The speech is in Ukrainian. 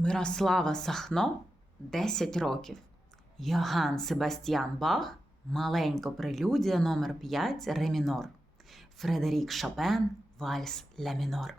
Мирослава Сахно 10 років. Йоган Себастьян Бах Маленько прелюдія номер 5 ре мінор. Фредерік Шопен Вальс ля мінор.